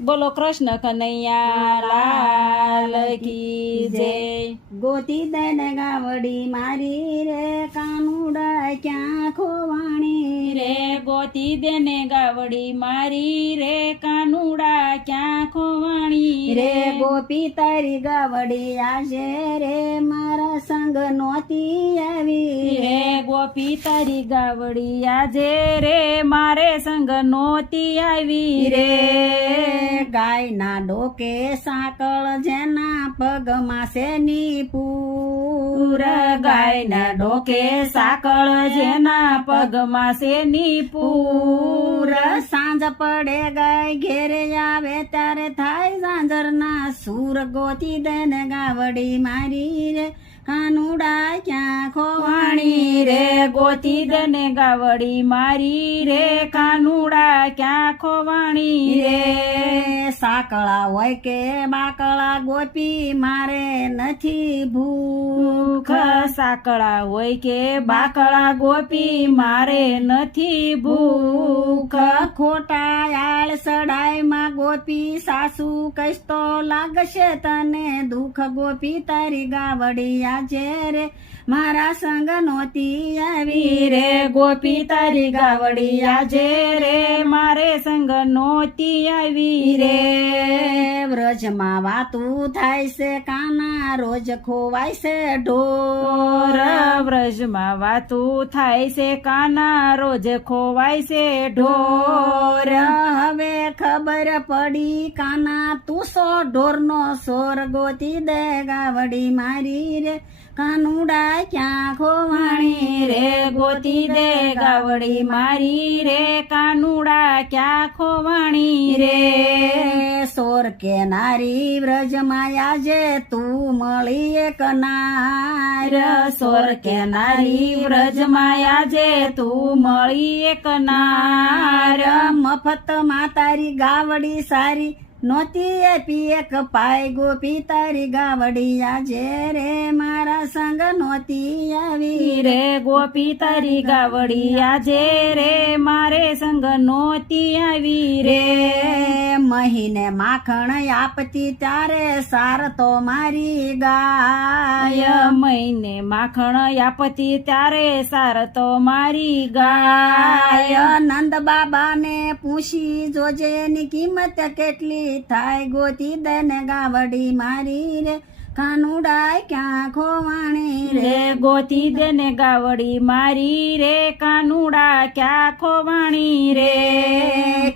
બોલો કૃષ્ણ કનૈયા લાલ કી જય। ગોતી દઈને ગાવડી મારી રે કાનુડા ક્યાં ખોવાણી રે ગોતી દેને ગાવડી મારી રે કાનુડા ક્યાં ખોવાણી રે ગોપી તારી ગાવડી આજે રે મારા સંગ નહોતી આવી રે ગોપી તારી ગાવડી આજે રે મારે સંગ નહોતી આવી રે ગાયના ડોકે સાંકળ જેના પગમાં શેની પૂર ગાયના ડોકે સાકળ જેના પગમાં શેની પૂર સાંજ પડે ગાય ઘેરે આવે ત્યારે થાય ઝાંઝરના સૂર ગોતી દેને ગાવડી મારી રે કાનુડા ક્યાં ખોવાણી રે ગોતી દેને ગાવડી મારી રે કાનુડા ક્યાં ખોવાણી રે સાકળા હોય કે બાકળા ગોપી મારે નથી ભૂખ સાકળા હોય કે બાકળા ગોપી મારે નથી ભૂખ ખોટા યાળ સડાઈમાં ગોપી સાસુ કઈશ તો લાગશે તને દુઃખ ગોપી તારી ગાવડી આજે રે મારા સંગ નહોતી આવી રે ગોપી તારી ગાવડી આજે રે મારે સંગ નહોતી આવી રે વ્રજમાં વાતું થાય છે કાના રોજ ખોવાય છે ઢોર વ્રજમાં વાતું થાય છે કાના રોજ ખોવાય છે ઢોર હવે ખબર પડી કાના તું સો ઢોરનો સોર ગોતી દે ગાવડી મારી રે કાનુડા ક્યાં ખોવાણી રે ગોતી દે ગાવડી મારી રે કાનુડા ક્યાં ખોવાણી રે સોર કે નારી વ્રજમાં આજે તું મળી એક નાર સોર કે નારી વ્રજમાં આજે તું મળી એક નાર મફતમાં તારી ગાવડી સારી નહોતી આપી એક પાય ગોપી તારી ગાવડી આજે રે મારા સંગ નહોતી આવી રે ગોપી તારી ગાવડી આજે રે મારે સંગ નહોતી આવી રે મહિને માખણ આપતી ત્યારે સાર તો મારી ગાય મહિને માખણ આપતી ત્યારે સાર તો મારી ગાય નંદ બાબાને પૂછી જોજે એની કિંમત કેટલી થાય ગોતી દેને ગાવડી મારી રે કાનુડા ક્યાં ખોવાણી રે ગોતી દેને ગાવડી મારી રે કાનુડા ક્યાં ખોવાણી રે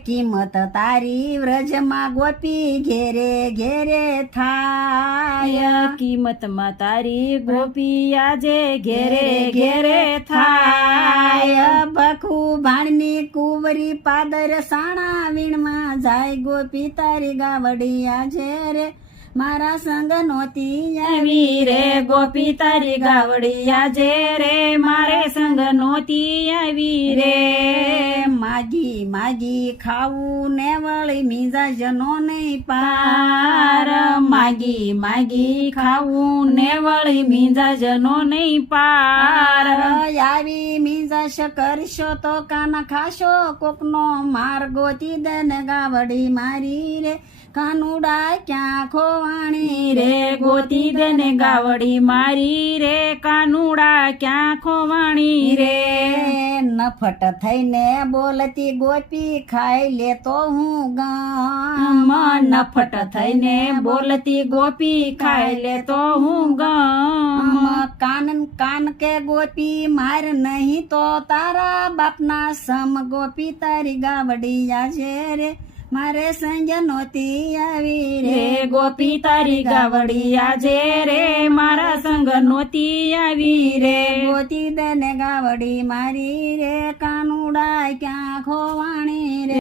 કિંમત તારી વ્રજમાં ગોપી ઘેરે ઘેરે થાય કિંમતમાં તારી ગોપી આજે ઘેરે ઘેરે થાય બખુ ભાણની કુંવરી પાદર સાણા વીણમાં જાય ગોપી તારી ગાવડી આજે રે મારા સંગ નહોતી આવી રે ગોપી તારી ગાવડી આજે રે મારે સંગ નહોતી આવી રે માગી માગી ખાવું ને વળી મીજા જનો નહીં પાર માગી માગી ખાવું ને વળી મીજા જનો નહીં પાર આવી મીજાશ કરશો તો કાના ખાશો કોકનો માર ગોતી દેને ગાવડી મારી રે કાનુડા ક્યાં ખોવાણી રે ગોતી દેને ગાવડી મારી રે કાનુડા ક્યાં ખોવાણી રે નફટ થઈને બોલતી ગોપી ખાઈ લે તો હું ગામ નફટ થઈને બોલતી ગોપી ખાઈ લે તો હું ગામ કાન કે ગોપી માર નહીં તો તારા બાપના સમ ગોપી તારી ગાવડી આજે રે મારે સંગ નહોતી આવી રે ગોપી તારી ગાવડી આજે રે મારા સંગ નહોતી આવી રે ગોતી દેને ગાવડી મારી રે કાનુડા ક્યાં ખોવાણી રે।